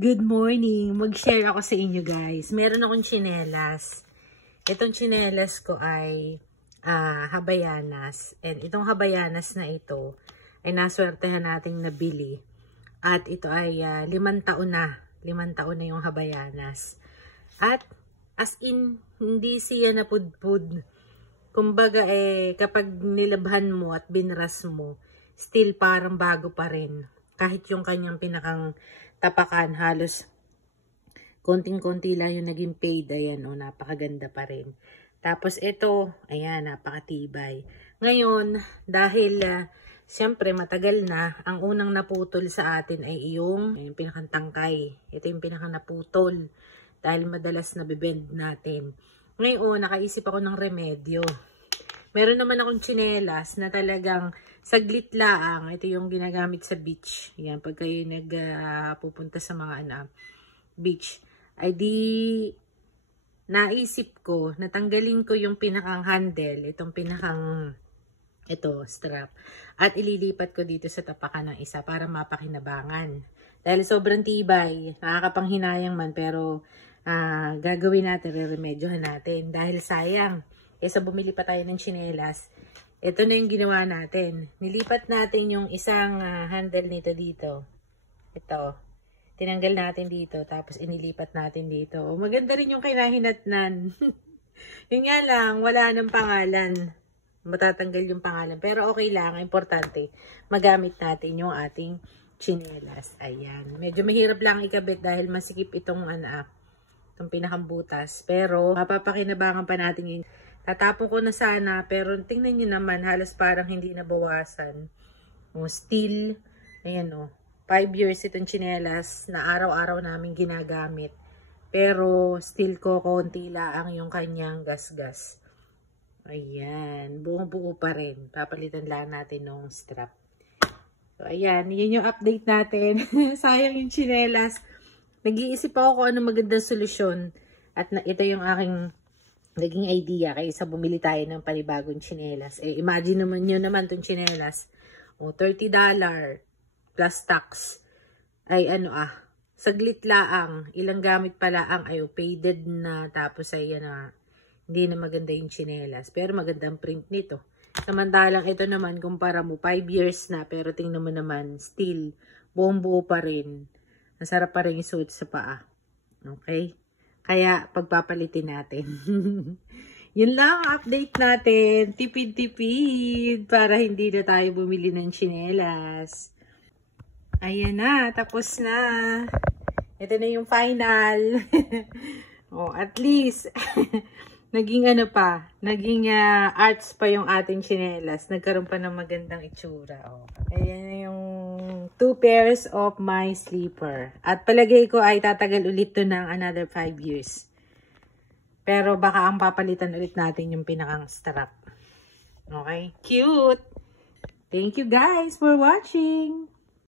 Good morning! Mag-share ako sa inyo guys. Meron akong tsinelas. Itong tsinelas ko ay Havaianas. And itong Havaianas na ito ay naswertehan nating nabili. At ito ay 5 taon na. 5 taon na yung Havaianas. At as in, hindi siya napudpud. Kumbaga kapag nilabhan mo at binras mo, still parang bago pa rin. Kahit yung kanyang pinakang tapakan, halos konting-konti lang yung naging fade. Ayan, napakaganda pa rin. Tapos ito, ayan, napakatibay. Ngayon, dahil siyempre matagal na, ang unang naputol sa atin ay yung pinakang tangkay. Ito yung pinakang naputol dahil madalas nabibend natin. Ngayon, nakaisip ako ng remedyo. Meron naman akong tsinelas na talagang saglit laang. Ito yung ginagamit sa beach. Yan, pag kayo nagpupunta sa mga beach, ay di naisip ko, natanggalin ko yung pinakang handle, itong pinakang strap, at ililipat ko dito sa tapakan ng isa para mapakinabangan. Dahil sobrang tibay, nakakapanghinayang man, pero gagawin natin, re-remedyohan natin. Dahil sayang, sa bumili pa tayo ng tsinelas, ito na yung ginawa natin. Nilipat natin yung isang handle nito dito. Ito. Tinanggal natin dito. Tapos inilipat natin dito. Maganda rin yung kinahinatnan. Yun nga lang, wala ng pangalan. Matatanggal yung pangalan. Pero okay lang. Importante, magamit natin yung ating tsinelas. Ayan. Medyo mahirap lang ikabit dahil masikip itong itong pinakambutas. Pero mapapakinabangan pa natin yun. Tatapon ko na sana, pero tingnan nyo naman, halos parang hindi nabawasan. Still, ayan 5 years itong tsinelas na araw-araw namin ginagamit. Pero still ko, konti lang yung kanyang gasgas. Ayan, buong-buo pa rin. Papalitan lang natin ng strap. So, ayan, yun yung update natin. Sayang yung tsinelas. Nag-iisip ako kung ano magandang solusyon. At ito yung aking naging idea kaysa bumili tayo ng panibagong tsinelas. Imagine naman nyo naman itong tsinelas. $30 plus tax. Ay saglit laang. Ilang gamit pala ang faded na. Tapos ay hindi na maganda yung tsinelas. Pero magandang print nito. Samantalang ito naman, kumpara mo, 5 years na. Pero tingnan mo naman, still, buong buo pa rin. Masarap pa rin isuot sa paa. Okay? Kaya, pagpapalitin natin. Yun lang ang update natin. Tipid-tipid. Para hindi na tayo bumili ng tsinelas. Ayan na. Tapos na. Ito na yung final. At least, naging naging arts pa yung ating tsinelas. Nagkaroon pa ng magandang itsura. Ayan na yung 2 pairs of my slipper. At palagay ko ay tatagal ulit to ng another 5 years. Pero baka ang papalitan ulit natin yung pinakang strap. Okay? Cute! Thank you guys for watching!